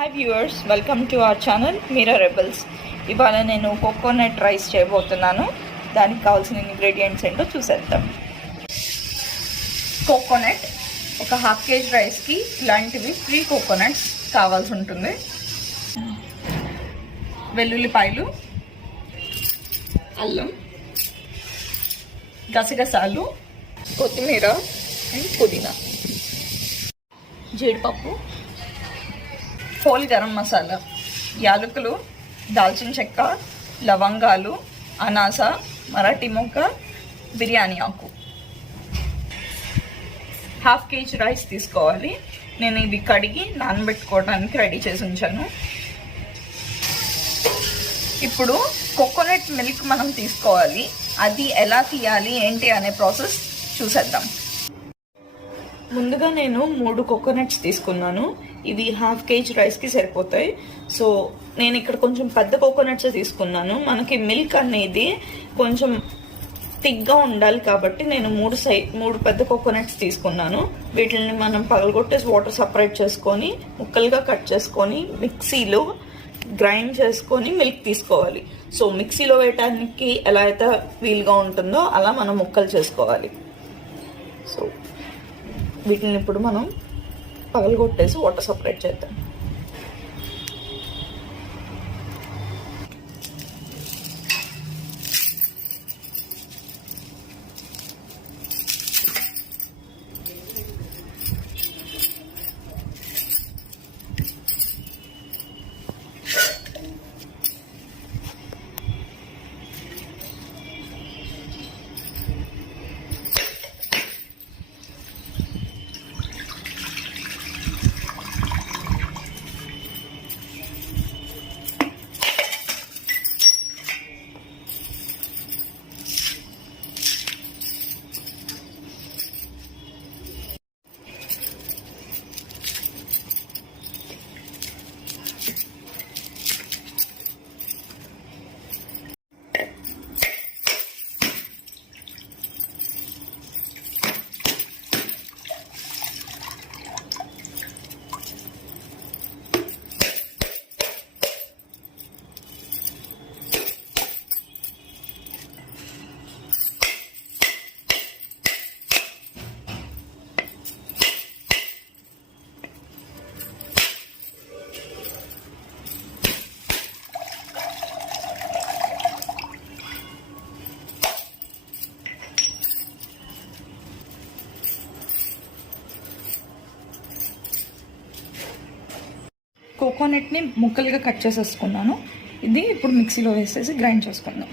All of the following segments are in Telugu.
Hi viewers, welcome to our channel Meera rebels. ఇవాళ నేను కోకోనట్ రైస్ చేయబోతున్నాను. దానికి కావాల్సిన ఇంగ్రీడియంట్స్ ఏంటో చూసేద్దాం. కోకోనట్ ఒక ½ kg రైస్కి ఇలాంటివి 3 కోకోనట్స్ కావాల్సి ఉంటుంది. వెల్లుల్లిపాయలు, అల్లం, గసగసాలు, కొత్తిమీర అండ్ పుదీనా, జీడిపప్పు, హోల్ గరం మసాలా, యాలకులు, దాల్చిన చెక్క, లవంగాలు, అనాస, మరాఠీ మొగ్గ, బిర్యానీ ఆకు. ½ kg రైస్ తీసుకోవాలి. నేను ఇవి కడిగి నానబెట్టుకోవడానికి రెడీ చేసి ఉంచాను. ఇప్పుడు కోకోనట్ మిల్క్ మనం తీసుకోవాలి. అది ఎలా తీయాలి ఏంటి అనే ప్రాసెస్ చూసేద్దాం. ముందుగా నేను 3 కోకోనట్స్ తీసుకున్నాను. ఇవి ½ kg రైస్కి సరిపోతాయి. సో నేను ఇక్కడ కొంచెం పెద్ద కోకోనట్స్ తీసుకున్నాను. మనకి మిల్క్ అనేది కొంచెం థిక్గా ఉండాలి కాబట్టి నేను 3 పెద్ద కోకోనట్స్ తీసుకున్నాను. వీటిని మనం పగలగొట్టేసి వాటర్ సపరేట్ చేసుకొని ముక్కలుగా కట్ చేసుకొని మిక్సీలో గ్రైండ్ చేసుకొని మిల్క్ తీసుకోవాలి. సో మిక్సీలో వేయటానికి ఎలా అయితే వీలుగా ఉంటుందో అలా మనం ముక్కలు చేసుకోవాలి. సో వీటిని ఇప్పుడు మనం పగలగొట్టేసి వాటర్ సపరేట్ చేద్దాం. కోకోనట్ని ముక్కలుగా కట్ చేసేసుకున్నాను. ఇది ఇప్పుడు మిక్సీలో వేసేసి గ్రైండ్ చేసుకుందాం.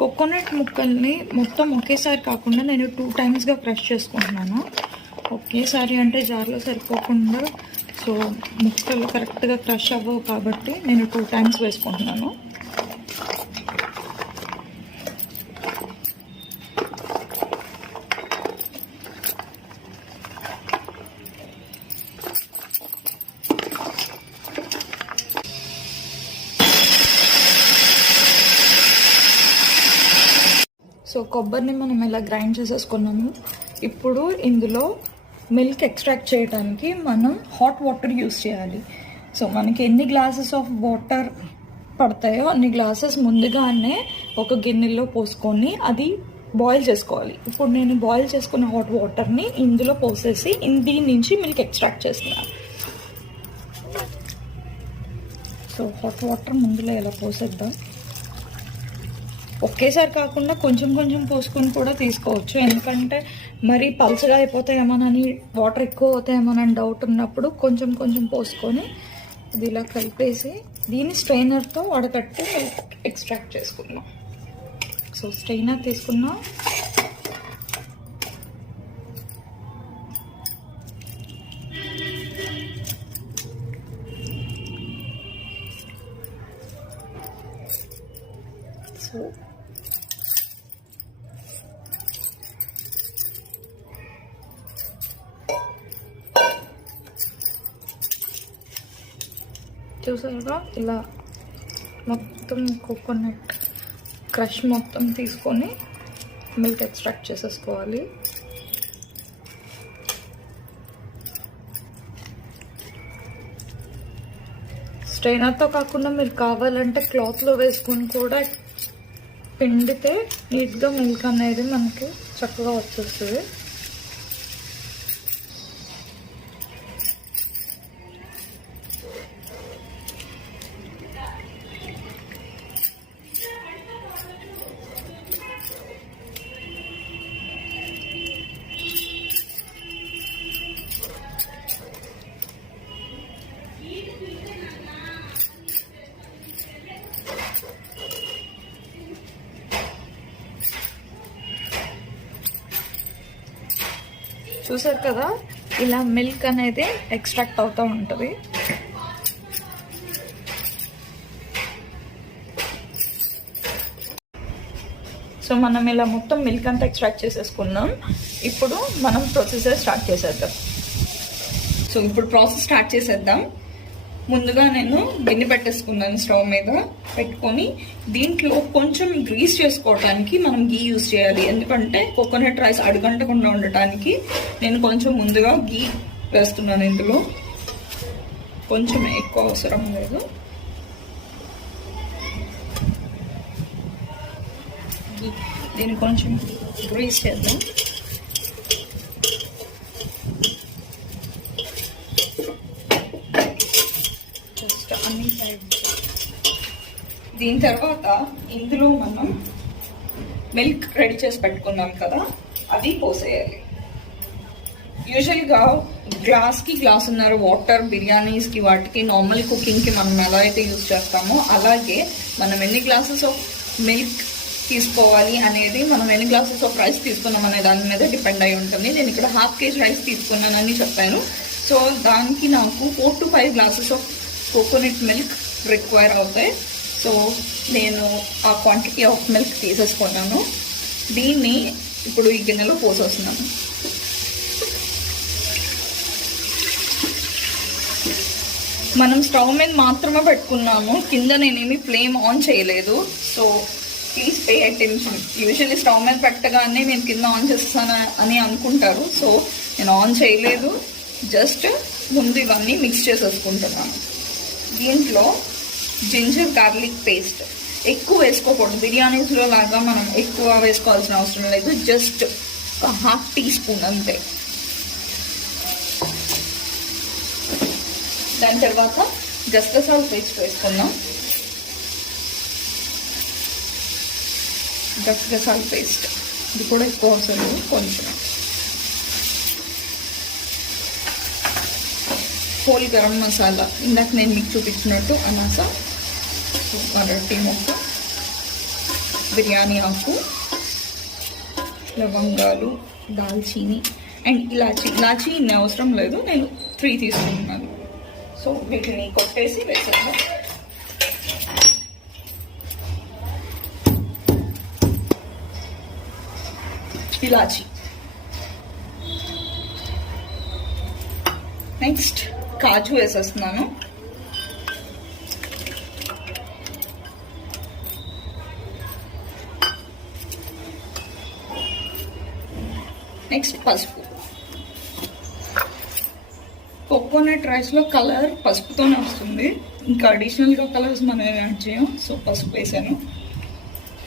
కోకోనట్ ముక్కల్ని మొత్తం ఒకేసారి కాకుండా నేను 2 టైమ్స్గా క్రష్ చేసుకుంటున్నాను. ఒకేసారి అంటే జార్లో సరిపోకుండా, సో ముక్కలు కరెక్ట్గా క్రష్ అవ్వవు కాబట్టి నేను 2 టైమ్స్ వేసుకుంటున్నాను. సో కొబ్బరిని మనం ఇలా గ్రైండ్ చేసేసుకున్నాము. ఇప్పుడు ఇందులో మిల్క్ ఎక్స్ట్రాక్ట్ చేయడానికి మనం హాట్ వాటర్ యూస్ చేయాలి. సో మనకి ఎన్ని గ్లాసెస్ ఆఫ్ వాటర్ పడతాయో అన్ని గ్లాసెస్ ముందుగానే ఒక గిన్నెలో పోసుకొని అది బాయిల్ చేసుకోవాలి. ఇప్పుడు నేను బాయిల్ చేసుకున్న హాట్ వాటర్ని ఇందులో పోసేసి దీని నుంచి మిల్క్ ఎక్స్ట్రాక్ట్ చేస్తున్నాను. సో హాట్ వాటర్ ముందులో ఇలా పోసేద్దాం. ఒకేసారి కాకుండా కొంచెం కొంచెం పోసుకొని కూడా తీసుకోవచ్చు. ఎందుకంటే మరీ పల్చగా అయిపోతాయేమోనని, వాటర్ ఎక్కువ అవుతాయేమోనని డౌట్ ఉన్నప్పుడు కొంచెం కొంచెం పోసుకొని ఇది ఇలా కలిపేసి దీన్ని స్ట్రైనర్తో వడకట్టి ఎక్స్ట్రాక్ట్ చేసుకున్నాం. సో స్ట్రైనర్ తీసుకున్నాం. సో చూసారుగా ఇలా మొత్తం కోకోనట్ క్రష్ మొత్తం తీసుకొని మిల్క్ ఎక్స్ట్రాక్ట్ చేసేసుకోవాలి. స్ట్రైనర్తో కాకుండా మీరు కావాలంటే క్లాత్లో వేసుకొని కూడా పిండితే నీట్గా మిల్క్ అనేది మనకి చక్కగా వచ్చేస్తుంది. చూసారు కదా, ఇలా మిల్క్ అనేది ఎక్స్ట్రాక్ట్ అవుతూ ఉంటుంది. సో మనం ఇలా మొత్తం మిల్క్ అంతా ఎక్స్ట్రాక్ట్ చేసేసుకున్నాం. ఇప్పుడు మనం ప్రొసెస్ స్టార్ట్ చేసేద్దాం. సో ఇప్పుడు ప్రాసెస్ స్టార్ట్ చేసేద్దాం. ముందుగా నేను గిన్నె పెట్టేసుకున్నాను. స్టవ్ మీద పెట్టుకొని దీంట్లో కొంచెం గ్రీస్ చేసుకోవడానికి మనం గీ యూజ్ చేయాలి. ఎందుకంటే కోకోనట్ రైస్ అడుగంటకుండా ఉండటానికి నేను కొంచెం ముందుగా గీ వేస్తున్నాను. ఇందులో కొంచెం ఎక్కువ అవసరం లేదు. దీన్ని కొంచెం గ్రీస్ చేద్దాం. దీని తర్వాత ఇందులో మనం మిల్క్ రెడీ చేసి పెట్టుకున్నాం కదా, అది పోసేయాలి. యూజువల్గా గ్లాస్కి గ్లాసున్నర వాటర్ బిర్యానీస్కి వాటికి నార్మల్ కుకింగ్కి మనం ఎలా అయితే యూజ్ చేస్తామో అలాగే మనం ఎన్ని గ్లాసెస్ ఆఫ్ మిల్క్ తీసుకోవాలి అనేది, మనం ఎన్ని గ్లాసెస్ ఆఫ్ రైస్ తీసుకున్నాం అనే దాని మీద డిపెండ్ అయి ఉంటుంది. నేను ఇక్కడ 1/2 kg రైస్ తీసుకున్నానని చెప్పాను. సో దానికి నాకు 4 to 5 glasses of coconut milk require అవుతాయి. సో నేను ఆ క్వాంటిటీ ఆఫ్ మిల్క్ తీసేసుకున్నాను. దీన్ని ఇప్పుడు ఈ గిన్నెలో పోసేస్తున్నాను. మనం స్టవ్ మీద మాత్రమే పెట్టుకున్నాము, కింద నేనేమి ఫ్లేమ్ ఆన్ చేయలేదు. So please pay attention. Usually stove మీద పెట్టగానే నేను కింద ఆన్ చేస్తాను అని అనుకుంటారు. సో నేను ఆన్ చేయలేదు, జస్ట్ ముందు ఇవన్నీ మిక్స్ చేసేసుకుంటున్నాను. దీంట్లో జింజర్ గార్లిక్ పేస్ట్ ఎక్కువ వేసుకోకూడదు. బిర్యానీస్లో లాగా మనం ఎక్కువ వేసుకోవాల్సిన అవసరం లేదు, జస్ట్ 1/2 teaspoon అంతే. దాని తర్వాత గసగసాల పేస్ట్ వేసుకుందాం. గసగసాల పేస్ట్ ఇది కూడా ఎక్కువ అవసరం లేదు, కొంచెం. హోల్ గరం మసాలా, ఇందాక నేను మీకు చూపించినట్టు అనాసా, అరటి మొక్క, బిర్యానీ ఆకు, లవంగాలు, దాల్చీని అండ్ ఇలాచీ. ఇలాచీ ఇన్ని అవసరం లేదు, నేను 3 తీసుకుంటున్నాను. సో వీటిని కొట్టేసి వేసేద్దాం. ఇలాచీ. నెక్స్ట్ కాజు వేసేస్తున్నాను. నెక్స్ట్ పసుపు. కోకోనట్ రైస్లో కలర్ పసుపుతోనే వస్తుంది, ఇంకా అడిషనల్గా కలర్స్ మనం ఏమి యాడ్ చేయం. సో పసుపు వేసాను,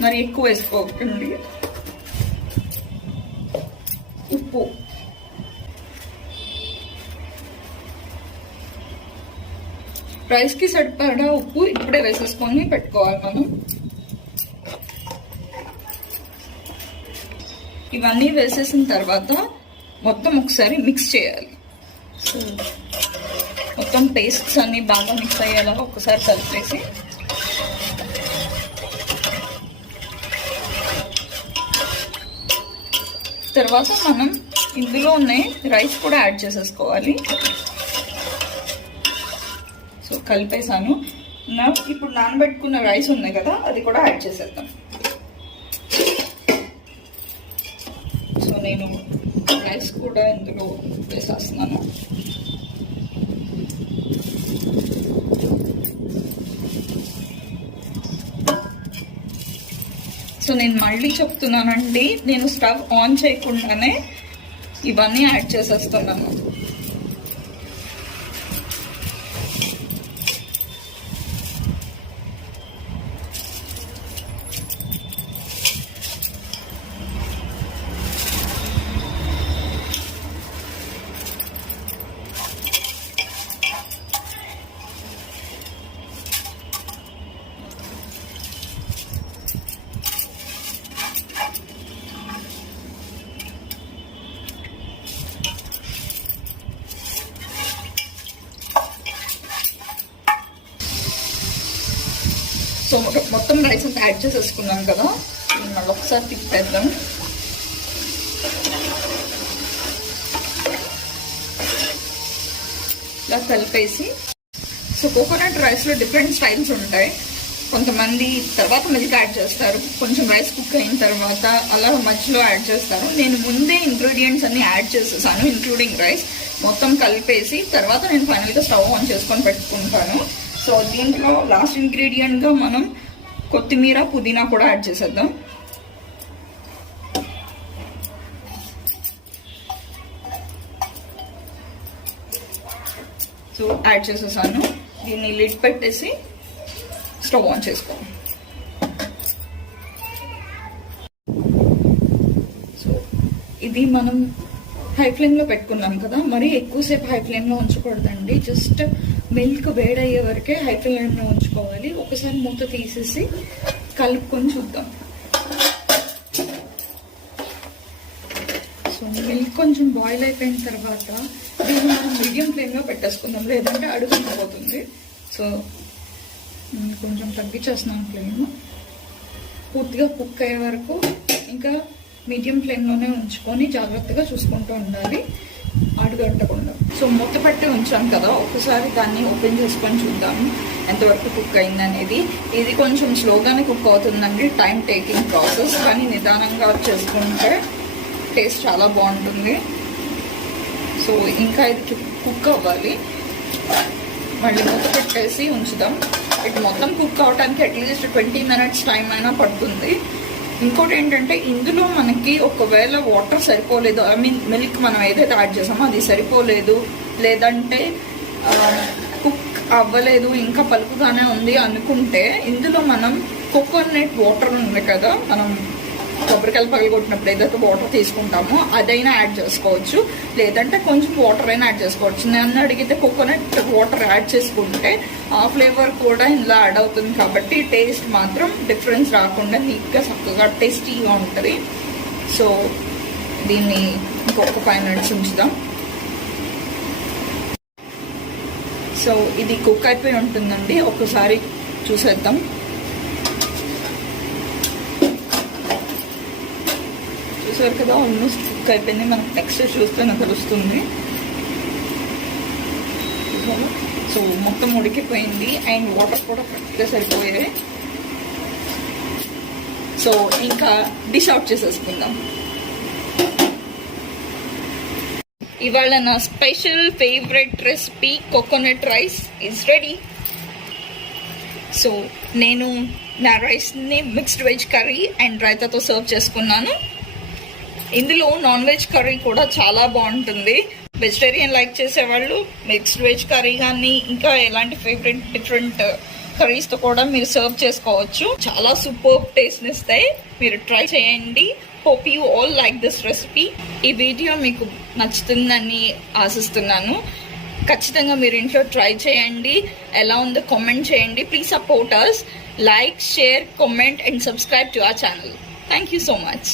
మరి ఎక్కువ వేసుకోకండి. ఉప్పు, రైస్కి సరిపడా ఉప్పు ఇప్పుడే వేసేసుకొని పెట్టుకోవాలి మనం. ఇవన్నీ వేసేసిన తర్వాత మొత్తం ఒకసారి మిక్స్ చేయాలి. సో మొత్తం పేస్ట్స్ అన్ని బాగా మిక్స్ అయ్యేలా ఒకసారి కలిపేసి తర్వాత మనం ఇందులోనే రైస్ కూడా యాడ్ చేసేసుకోవాలి. సో కలిపేసాను. ఇప్పుడు నానబెట్టుకున్న రైస్ ఉన్నాయి కదా, అది కూడా యాడ్ చేసేద్దాం. సో నేను రైస్ కూడా ఇందులో వేసేస్తున్నాను. సో నేను మళ్ళీ చెప్తున్నానండి, నేను స్టవ్ ఆన్ చేయకుండానే ఇవన్నీ యాడ్ చేసేస్తున్నాను. సో మొత్తం రైస్ అంతా యాడ్ చేసేసుకున్నాం కదా, మళ్ళీ ఒకసారి తిప్పేద్దాం. ఇలా కలిపేసి, సో కోకోనట్ రైస్లో డిఫరెంట్ స్టైల్స్ ఉంటాయి. కొంతమంది తర్వాత మిల్క్ యాడ్ చేస్తారు, కొంచెం రైస్ కుక్ అయిన తర్వాత అలా మధ్యలో యాడ్ చేస్తారు. నేను ముందే ఇంగ్రీడియంట్స్ అన్ని యాడ్ చేసేసాను, ఇంక్లూడింగ్ రైస్. మొత్తం కలిపేసి తర్వాత నేను ఫైనల్గా స్టవ్ ఆన్ చేసుకొని పెట్టుకుంటాను. సో దీంట్లో లాస్ట్ ఇంగ్రీడియంట్గా మనం కొత్తిమీర, పుదీనా కూడా యాడ్ చేసేద్దాం. సో యాడ్ చేసేసాను. దీన్ని లిడ్ పెట్టేసి స్టవ్ ఆన్ చేసుకోండి. సో ఇది మనం హై ఫ్లేమ్లో పెట్టుకున్నాం కదా, మరి ఎక్కువసేపు హై ఫ్లేమ్లో ఉంచకూడదండి. జస్ట్ మిల్క్ వేడయ్యే వరకే హై ఫ్లేమ్లో ఉంచుకోవాలి. ఒకసారి మూత తీసేసి కలుపుకొని చూద్దాం. సో మిల్క్ కొంచెం బాయిల్ అయిపోయిన తర్వాత దీన్ని మనం మీడియం ఫ్లేమ్లో పెట్టేసుకుందాం, లేదంటే అడుగుపోతుంది. సో కొంచెం తగ్గించేస్తున్నాను ఫ్లేమ్. పూర్తిగా కుక్ అయ్యే వరకు ఇంకా మీడియం ఫ్లేమ్లోనే ఉంచుకొని జాగ్రత్తగా చూసుకుంటూ ఉండాలి, అడుగంటకుండా. సో మూత పెట్టి ఉంచాం కదా, ఒకసారి దాన్ని ఓపెన్ చేసుకొని చూద్దాము ఎంతవరకు కుక్ అయిందనేది. ఇది కొంచెం స్లోగానే కుక్ అవుతుందండి, టైం టేకింగ్ ప్రాసెస్. కానీ నిదానంగా చేసుకుంటే టేస్ట్ చాలా బాగుంటుంది. సో ఇంకా ఇది కుక్ అవ్వాలి. మళ్ళీ మూత పెట్టేసి ఉంచుదాం. ఇది మొత్తం కుక్ అవడానికి అట్లీస్ట్ 20 minutes టైం అయినా పడుతుంది. ఇంకోటి ఏంటంటే, ఇందులో మనకి ఒకవేళ వాటర్ సరిపోలేదు, ఐ మీన్ మిల్క్ మనం ఏదైతే యాడ్ చేసామో అది సరిపోలేదు, లేదంటే కుక్ అవ్వలేదు, ఇంకా పలుకుగానే ఉంది అనుకుంటే, ఇందులో మనం కోకోనట్ వాటర్ ఉంది కదా, మనం కొబ్బరికాయలు పగలగొట్టినప్పుడు ఏదైతే వాటర్ తీసుకుంటామో అదైనా యాడ్ చేసుకోవచ్చు, లేదంటే కొంచెం వాటర్ అయినా యాడ్ చేసుకోవచ్చు. నన్ను అడిగితే కోకోనట్ వాటర్ యాడ్ చేసుకుంటే ఆ ఫ్లేవర్ కూడా ఇలా యాడ్ అవుతుంది కాబట్టి టేస్ట్ మాత్రం డిఫరెన్స్ రాకుండా నీట్గా చక్కగా టేస్టీగా ఉంటుంది. సో దీన్ని ఇంకొక 5 minutes ఉంచుదాం. సో ఇది కుక్ అయిపోయి ఉంటుందండి, ఒకసారి చూసేద్దాం. చూసారు కదా, ఆల్మోస్ట్ కుక్ అయిపోయింది. మనకు టెక్స్చర్ చూస్తేనే తెలుస్తుంది. సో మొత్తం ఉడికిపోయింది అండ్ వాటర్ కూడా కరెక్ట్గా సరిపోయాయి. సో ఇంకా డిష్ అవుట్ చేసేసుకుందాం. ఇవాళ నా special favourite recipe coconut rice is ready. So నేను నా రైస్ని మిక్స్డ్ వెజ్ కర్రీ అండ్ రైతాతో సర్వ్ చేసుకున్నాను. ఇందులో నాన్ వెజ్ కర్రీ కూడా చాలా బాగుంటుంది. వెజిటేరియన్ లైక్ చేసేవాళ్ళు మిక్స్డ్ వెజ్ కర్రీ కానీ ఇంకా ఎలాంటి ఫేవరెట్ డిఫరెంట్ కర్రీస్తో కూడా మీరు సర్వ్ చేసుకోవచ్చు. చాలా సూపర్ టేస్ట్ని ఇస్తాయి. మీరు ట్రై చేయండి. Hope you all like this recipe. ఈ వీడియో మీకు నచ్చుతుందని ఆశిస్తున్నాను. ఖచ్చితంగా మీరు ఇంట్లో ట్రై చేయండి. ఎలా ఉందో కామెంట్ చేయండి. Please support us. Like, share, comment and subscribe to our channel. Thank you so much.